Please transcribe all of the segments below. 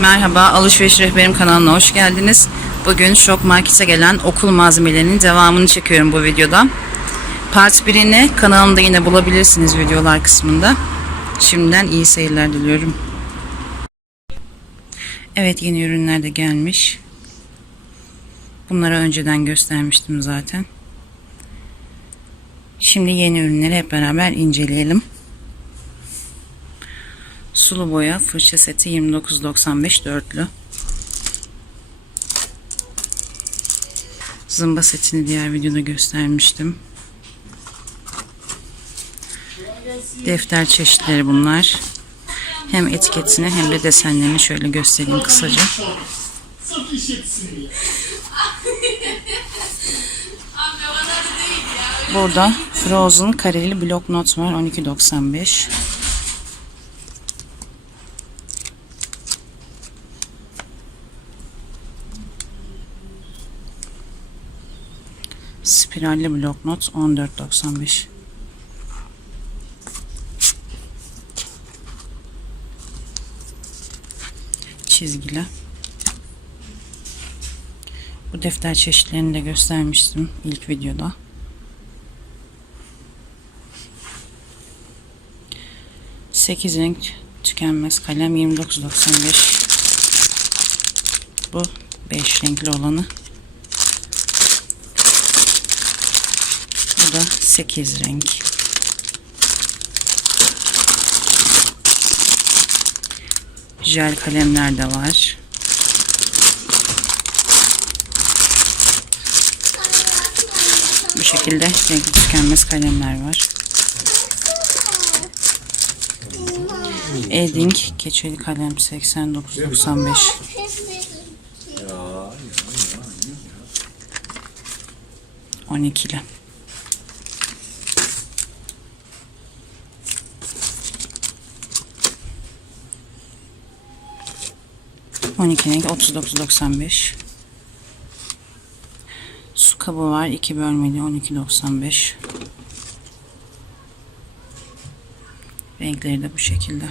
Merhaba, Alışveriş Rehberim kanalına hoş geldiniz. Bugün Şok Market'e gelen okul malzemelerinin devamını çekiyorum bu videoda. Part 1'ini kanalımda yine bulabilirsiniz videolar kısmında. Şimdiden iyi seyirler diliyorum. Evet yeni ürünler de gelmiş. Bunları önceden göstermiştim zaten. Şimdi yeni ürünleri hep beraber inceleyelim. Sulu boya fırça seti 29.95 dörtlü. Zımba setini diğer videoda göstermiştim. Defter çeşitleri bunlar. Hem etiketini hem de desenlerini şöyle göstereyim kısaca. Burada Frozen kareli blok not var 12.95. Spiralli blok not 14.95. Çizgili. Bu defter çeşitlerini de göstermiştim ilk videoda. Sekiz renk tükenmez kalem 29.95 bu 5 renkli olanı bu da 8 renk. Jel kalemler de var. Bu şekilde renkli tükenmez kalemler var. Edding keçeli kalem 89.95 12'li. On iki renk 39.95 Su kabı var. iki bölmeli 12.95 Renkleri de bu şekilde.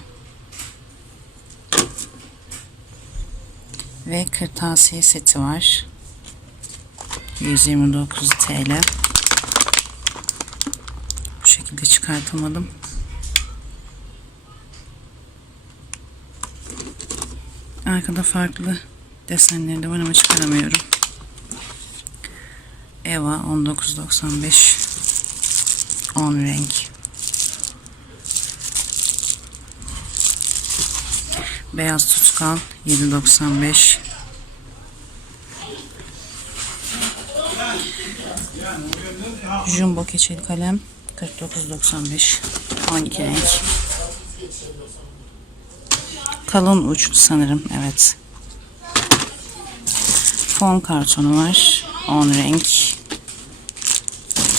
Ve kırtasiye seti var. 129 TL. Bu şekilde çıkartamadım. Arkada farklı desenleri de var ama çıkaramıyorum. Eva 19.95 10 renk. Beyaz tutkal 7.95 Jumbo keçeli kalem 49.95 12 renk Kalın uç sanırım evet Fon kartonu var 10 renk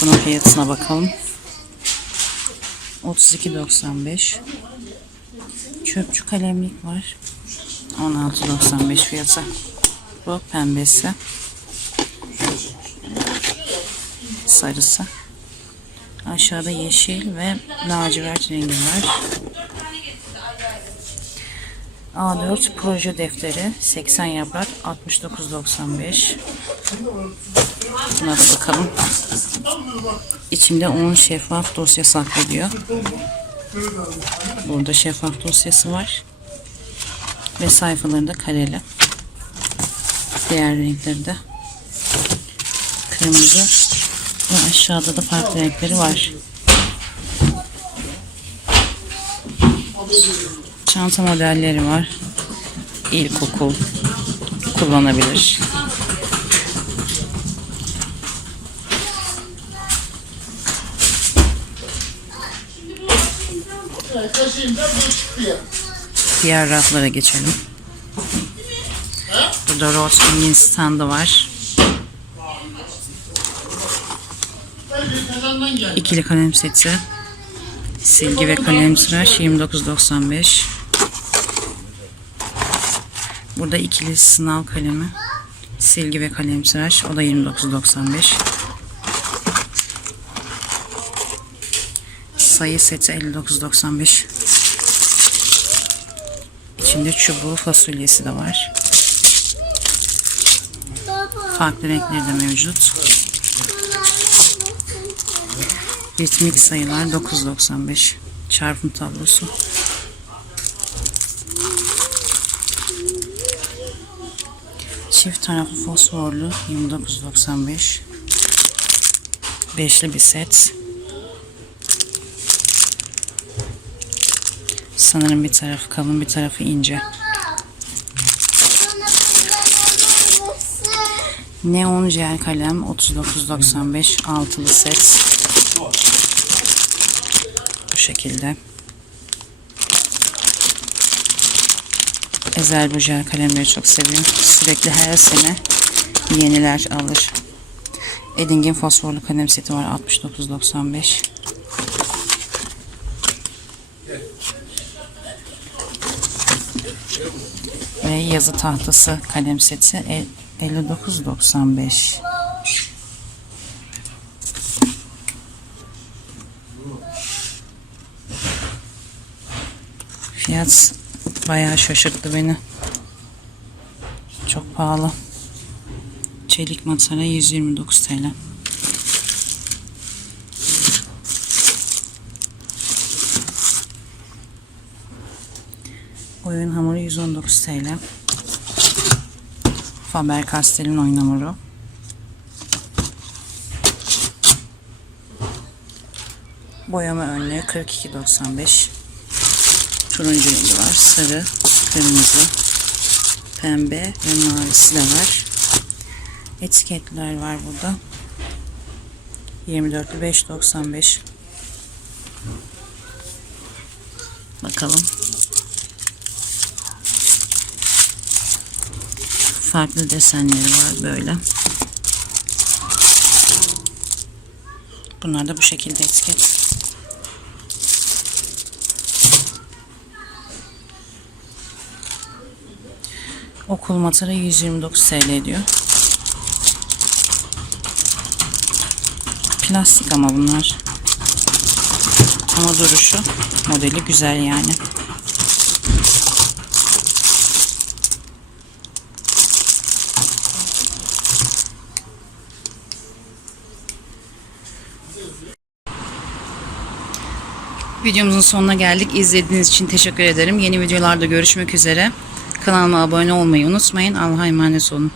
Bunun fiyatına bakalım 32.95 Çöpçü kalemlik var. 16.95 fiyatı. Bu pembesi. Sarısı. Aşağıda yeşil ve lacivert rengi var. A4 proje defteri 80 yaprak 69.95 Buna da bakalım. İçinde 10 şeffaf dosya saklıyor. Burada şeffaf dosyası var. Ve sayfalarında kareli. Diğer renkleri de kırmızı ve aşağıda da farklı renkleri var. Çanta modelleri var. İlkokul kullanabilir. Diğer raflara geçelim. Burada Rossmann'in standı var. İkili kalem seti. Silgi ve kalem tıraş 29.95. Burada ikili sınav kalemi. Silgi ve kalem tıraş. O da 29.95. Sayı seti 59.95. İçinde çubuğu fasulyesi de var. Farklı renkleri de mevcut. Ritmik sayılar 9.95. Çarpım tablosu. Çift taraflı fosforlu 29.95. Beşli bir set. Sanırım bir tarafı kalın bir tarafı ince. Neon jel kalem 39.95 altılı set. Bu şekilde. Ezel bu jel kalemleri çok seviyorum. Sürekli her sene yeniler alır. Edding'in fosforlu kalem seti var 69.95. Ve yazı tahtası kalem seti el- 59.95. Fiyat bayağı şaşırttı beni. Çok pahalı. Çelik matara 129 TL. Oyun hamuru 119 TL. Faber-Castell'in oyun hamuru. Boyama önlüğü 42.95. Turuncu rengi var. Sarı, kırmızı, pembe ve mavisi de var. Etiketler var burada. 24'lü 5.95. Bakalım. Farklı desenleri var böyle. Bunlar da bu şekilde etiket. Okul matara 129 TL diyor. Plastik ama bunlar. Ama duruşu modeli güzel yani. Videomuzun sonuna geldik. İzlediğiniz için teşekkür ederim. Yeni videolarda görüşmek üzere. Kanalıma abone olmayı unutmayın. Allah'a emanet olun.